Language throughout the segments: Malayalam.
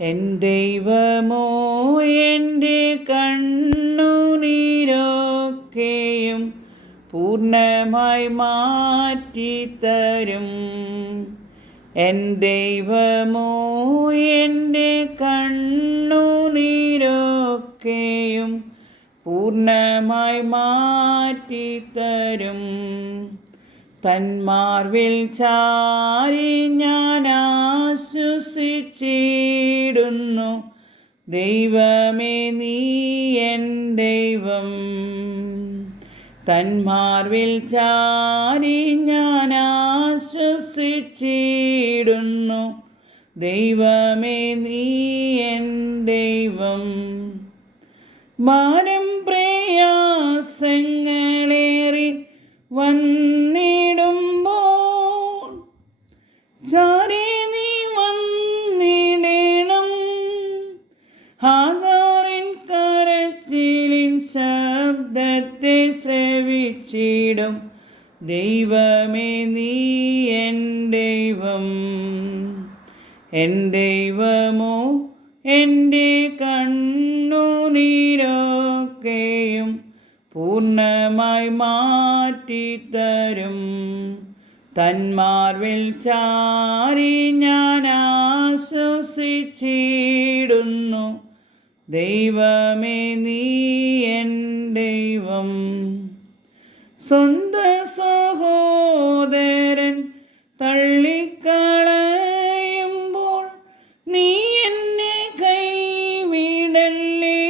എൻ ദൈവമോ എൻ്റെ കണ്ണുനീരൊക്കെയും പൂർണ്ണമായി മാറ്റിത്തരും. എൻ ദൈവമോ എൻ്റെ കണ്ണുനീരൊക്കെയും പൂർണ്ണമായി മാറ്റിത്തരും. തന്മാർവിൽ ചാരി ഞാൻ ആശ്വസിച്ചിടുന്നു. ദൈവമേ നീ എൻ ദൈവം. തന്മാർവിൽ ചാരി ഞാൻ ആശ്വസിച്ചിടുന്നു. ദൈവമേ നീ എൻ ദൈവം. ഭാരം പ്രയാസങ്ങളേറി വന്നിടുമ്പോൾ ചാരി നീ വന്നിടണം. ഹാഗാറിൻ കരച്ചിലിൻ ശബ്ദത്തെ ശ്രവിച്ചിടും. ദൈവമേ നീ എൻ ദൈവം. എൻ ദൈവമോ എൻ്റെ കണ്ണുനീരൊക്കെയും പൂർണ്ണമായി മാറ്റിത്തരും. തന്മാർവിൽ ചാരി ഞാൻ ആശ്വസിച്ചിടുന്നു. ദൈവമേ നീ എൻ ദൈവം. സ്വന്തം സഹോദരൻ തള്ളിക്കളയുമ്പോൾ നീ എന്നെ കൈവിടല്ലേ.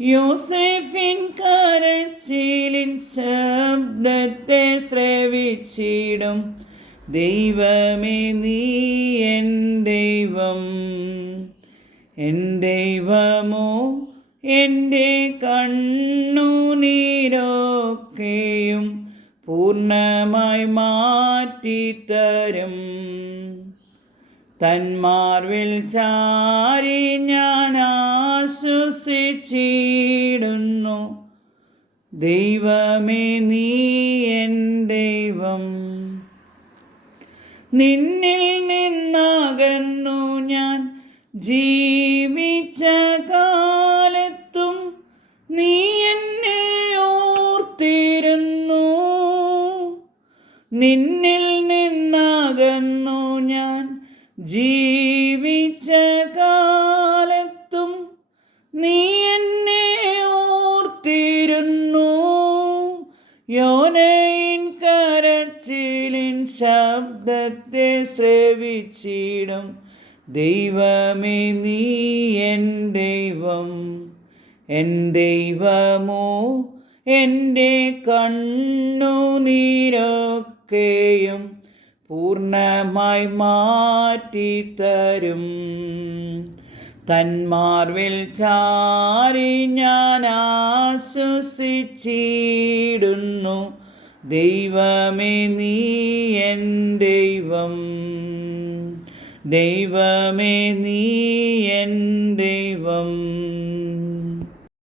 യോസേഫിൻ കരച്ചിലിൻ ശബ്ദത്തെ ശ്രവിച്ചിടും. ദൈവമേ നീ എൻ ദൈവം. എൻ ദൈവമോ എൻ്റെ കണ്ണുനീരൊക്കെയും പൂർണ്ണമായി മാറ്റിത്തരും. തന്മാർവിൽ ചാരി ഞാൻ ആശ്വസിച്ചിടുന്നു. ദൈവമേ നീ എൻ ദൈവം. നിന്നിൽ നിന്നകന്നു ഞാൻ ജീവിച്ച കാലത്തും നീ എന്നെ ഓർത്തിരുന്നു. നിന്നിൽ നിന്നകന്നു ഞാൻ ജീവിച്ച കാലത്തും നീ എന്നെ ഓർത്തിരുന്നു. യോനയിൻ കരച്ചിലിൻ ശബ്ദത്തെ ശ്രവിച്ചിടും. ദൈവമേ നീ എൻ ദൈവം. എൻ ദൈവമോ എൻ്റെ കണ്ണുനീരൊക്കെയും പൂർണ്ണമായി മാറ്റിത്തരും. തന്മാർവിൽ ചാരി ഞാൻ ആശ്വസിച്ചിടുന്നു. ദൈവമേ നീ എൻ ദൈവം. ദൈവമേ നീ എൻ ദൈവം.